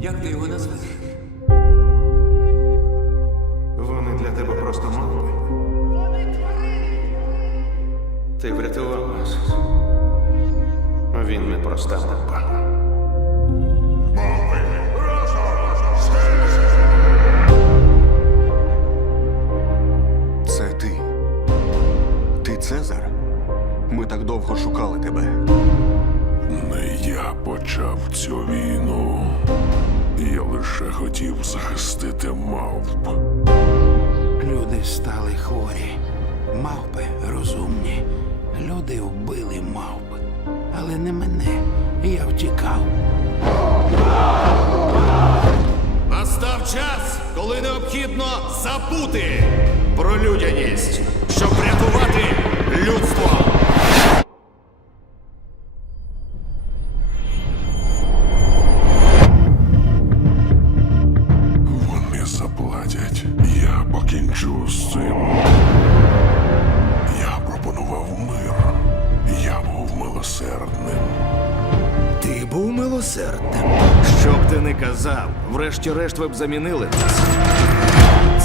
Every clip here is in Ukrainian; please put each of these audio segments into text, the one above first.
Як ти його назвеш? Вони для тебе просто мовили. Ти врятував нас. Він не проста мапа. Це ти. Ти Цезар? Ми так довго шукали тебе. Не я почав цю війну. Лише хотів захистити мавп. Люди стали хворі, мавпи розумні. Люди вбили мавп. Але не мене. Я втікав. Настав час, коли необхідно забути про людяність, покінчу з цим. Я пропонував мир. Я був милосердним. Ти був милосердним. Що б ти не казав, врешті-решт ви б замінили нас.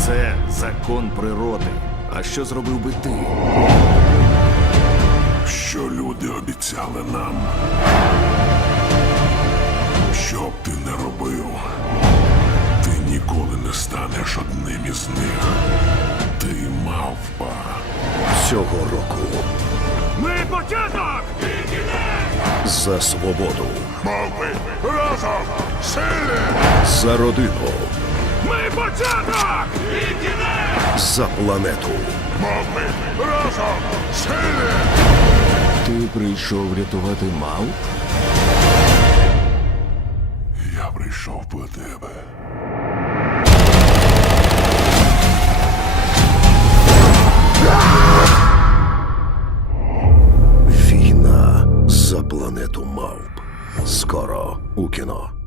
Це закон природи. А що зробив би ти? Станеш одним із них. Ти мавпа. Цього року Ми початок! за свободу, Мавпи разом сили! за родину, Ми початок! І кінець! за планету. Мавпи разом сили! Ти прийшов рятувати мавп? Я прийшов по тебе. Планету мавп. Скоро у кіно.